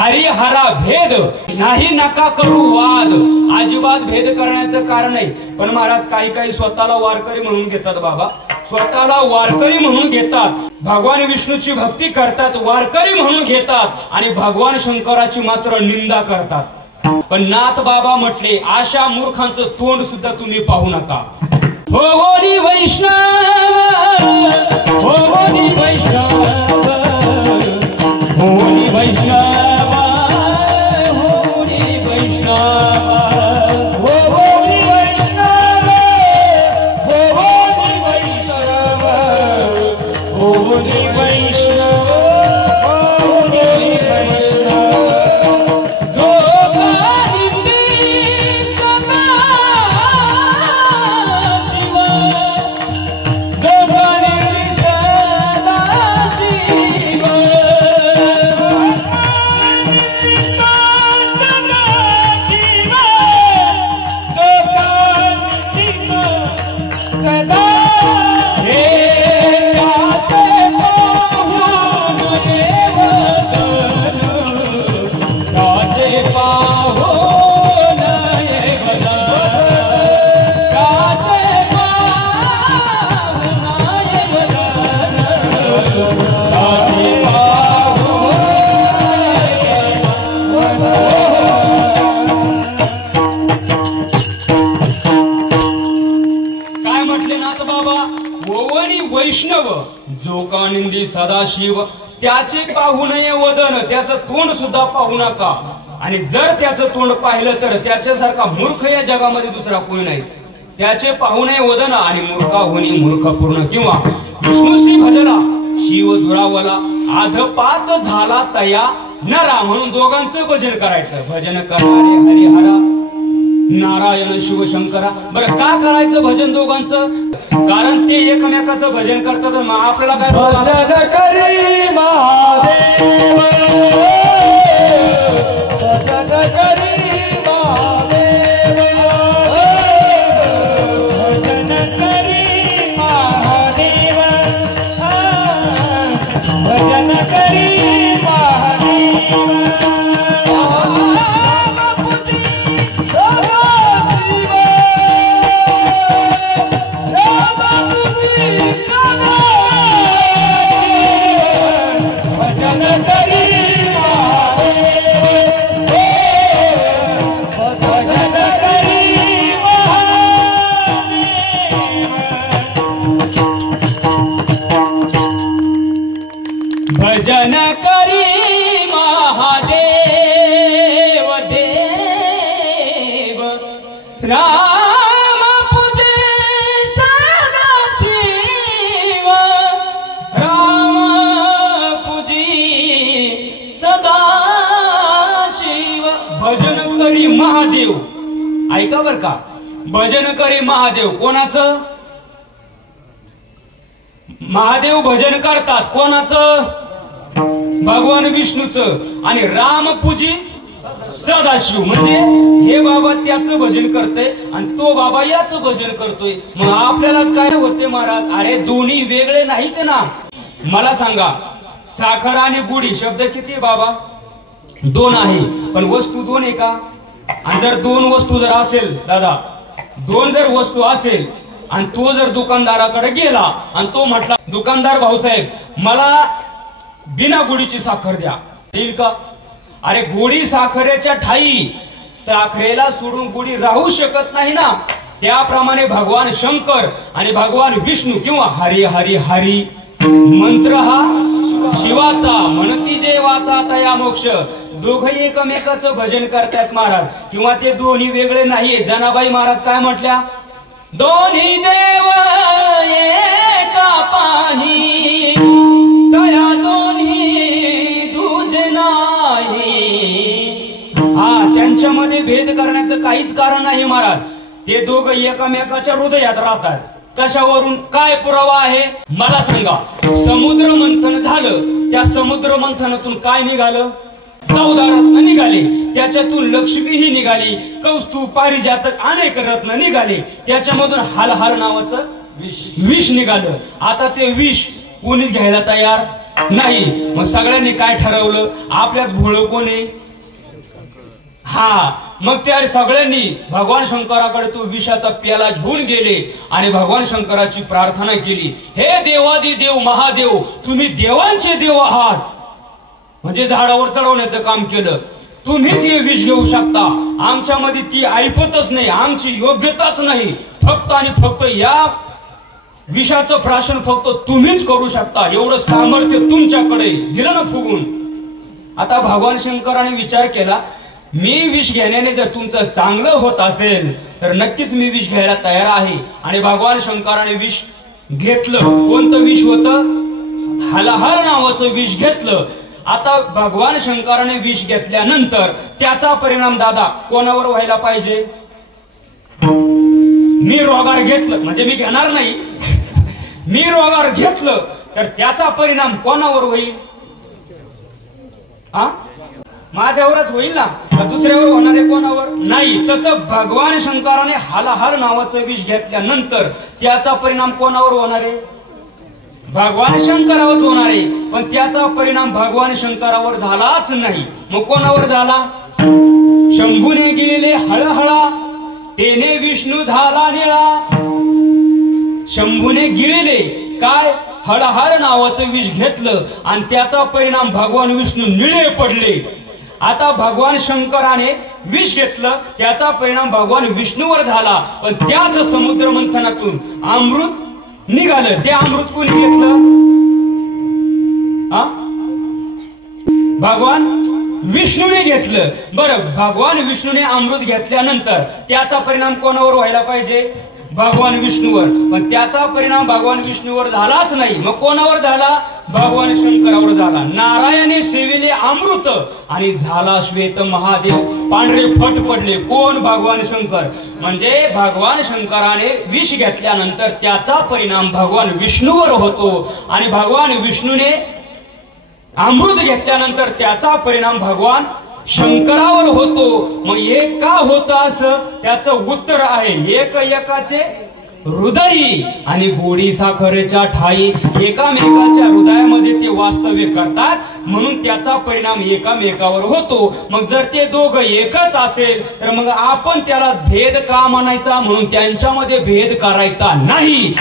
हरिहरा भेद नाही नका करू वाद. अजिबात भेद करण्याचं कारण नाही. पण महाराज काही काही स्वतःला वारकरी म्हणून घेतात बाबा, स्वतःला वारकरी म्हणून घेतात, भगवान विष्णूची भक्ती करतात, वारकरी म्हणून घेतात आणि भगवान शंकराची मात्र निंदा करतात. पण नाथ बाबा म्हटले अशा मूर्खांचं तोंड सुद्धा तुम्ही पाहू नका. हो गोरी वैष्णव, हो गोरी वैष्णव, हो गोरी वैष्णव, हो गोरी वैष्णव, हो गोरी वैष्णव, हो गोरी वैष्णव, हो गोरी वैष्णव, हो गोरी वैष्णव. जो वैष्णव जो का निंदी सदाशिव त्याचे पाहू नये वदन, त्याचं तोंड सुद्धा पाहू नका. आणि जर त्याचं तोंड पाहिलं तर त्याच्यासारखा मूर्ख या जगामध्ये दुसरा कोणी नाही. त्याचे पाहू नये वदन आणि मूर्खा होणी मूर्ख पूर्ण. किंवा विष्णूशी भजला शिव दुरावला आधपात झाला तया नरा. म्हणून दोघांचं भजन करायचं. भजन करणारे हरिहरा नारायण शिवशंकरा. बरं का करायचं भजन दोघांचं? कारण ते एकमेकाचं भजन करतात. मग आपल्याला काय भजन करी महादेव, भजन करी महादेव, भजन करी महादेव, भजन करी महादेव. भजन करी महादेव देव राम पूजे सदाशिव, राम पूजी सदाशिव. भजन करी महादेव. ऐका बर का, भजन करी महादेव. कोणाचं? महादेव भजन करतात. कोणाचं? भगवान विष्णूचं. आणि राम पूजी सदाशिव म्हणजे हे बाबा त्याचं भजन करतोय आणि तो बाबा याचं भजन करतोय. मग आपल्यालाच काय होते महाराज? अरे दोन्ही वेगळे नाहीच ना. मला सांगा, साखर आणि गुढी शब्द किती बाबा? दोन आहे. पण वस्तू दोन आहे का? आणि जर दोन वस्तू जर असेल दादा, दोन जर वस्तू असेल आणि तो जर दुकानदाराकडे गेला आणि तो म्हटला दुकानदार भाऊसाहेब मला बिना गुढीची साखर द्या, देईल का? अरे गुढी साखरेच्या ठाई साखरेला सोडून गुढी राहू शकत नाही ना. त्याप्रमाणे भगवान शंकर आणि भगवान विष्णू किंवा हरी हरी हरी मंत्र हा शिवाचा म्हणती जे वाचा तया मोक्ष. दोघही एकमेकाचं भजन करतात महाराज. किंवा ते दोन्ही वेगळे नाहीये. जनाबाई महाराज काय म्हटल्या? दोन्ही देव एका पाही तया दोन्ही दुजे नाही. हा, त्यांच्यामध्ये भेद करण्याचं काहीच कारण नाही महाराज. ते दोघं एकमेकाच्या हृदयात राहतात. कशावरून? काय पुरावा आहे मला सांगा? समुद्र मंथन झालं, त्या समुद्र मंथनातून काय निघालं? 14 रत्न निघाले. त्याच्यातून लक्ष्मीही निघाली, कौस्तुभ पारिजातक अनेक रत्न निघाले. त्याच्यामधून हलहल नावाचं विष निघालं. आता ते विष कोणीच घ्यायला तयार नाही. मग सगळ्यांनी काय ठरवलं? आपल्यात भोळ कोण आहे? हा. मग त्या सगळ्यांनी भगवान शंकराकडे तो विषाचा प्याला घेऊन गेले आणि भगवान शंकराची प्रार्थना केली, हे देवादी देव महादेव, तुम्ही देवांचे देव आहात. म्हणजे झाडावर चढवण्याचं काम केलं. तुम्हीच हे विष घेऊ शकता. आमच्यामध्ये ती ऐपतच नाही, आमची योग्यताच नाही. फक्त आणि फक्त या विषाचं प्राशन फक्त तुम्हीच करू शकता. एवढं सामर्थ्य तुमच्याकडे. दिलं ना फुगून. आता भगवान शंकराने विचार केला, मी विष घेण्याने जर तुमचं चांगलं होत असेल तर नक्कीच मी विष घ्यायला तयार आहे. आणि भगवान शंकराने विष घेतलं. कोणतं विष होतं? हलाहल नावाचं विष घेतलं. आता भगवान शंकराने विष घेतल्यानंतर त्याचा परिणाम दादा कोणावर व्हायला पाहिजे? मी रोगार घेतलं म्हणजे मी घेणार नाही. मी रोगार घेतलं तर त्याचा परिणाम कोणावर होईल? माझ्यावरच होईल ना? दुसऱ्यावर होणार आहे? कोणावर नाही. तसं भगवान शंकराने हलाहल नावाचं विष घेतल्यानंतर त्याचा परिणाम कोणावर होणार आहे? भगवान शंकरावरच होणार आहे. पण त्याचा परिणाम भगवान शंकरावर झालाच नाही. मग कोणावर झाला? शंभूने गेलेले हळहळा तेने विष्णू झाला निळा. शंभूने गिळले काय? हळहळ नावाचं विष घेतलं आणि त्याचा परिणाम भगवान विष्णू निळे पडले. आता भगवान शंकराने विष घेतलं, त्याचा परिणाम भगवान विष्णूवर झाला. पण त्याच समुद्र मंथनातून अमृत निघालं. ते अमृत कोणी घेतलं? भगवान विष्णूने घेतलं. बरं, भगवान विष्णूने अमृत घेतल्यानंतर त्याचा परिणाम कोणावर व्हायला पाहिजे? भगवान विष्णूवर. पण त्याचा परिणाम भगवान विष्णूवर झालाच नाही. मग कोणावर झाला? भगवान शंकरावर झाला. नारायणे सेविले अमृत आणि झाला श्वेत महादेव. पांढरे फट पडले. कोण? भगवान शंकर. म्हणजे भगवान शंकराने विष घेतल्यानंतर त्याचा परिणाम भगवान विष्णूवर होतो आणि भगवान विष्णूने अमृत घेतल्यानंतर त्याचा परिणाम भगवान शंकरावर होतो. मग हे का होतं असं? त्याचं उत्तर आहे, एक एकाचे हृदयी आणि गोडी साखरेच्या ठाई. एकामेकाच्या हृदयामध्ये ते वास्तव्य करतात म्हणून त्याचा परिणाम एकामेकावर होतो. मग जर ते दोघं एकच असेल तर मग आपण त्याला भेद का म्हणायचा? म्हणून त्यांच्यामध्ये भेद करायचा नाही.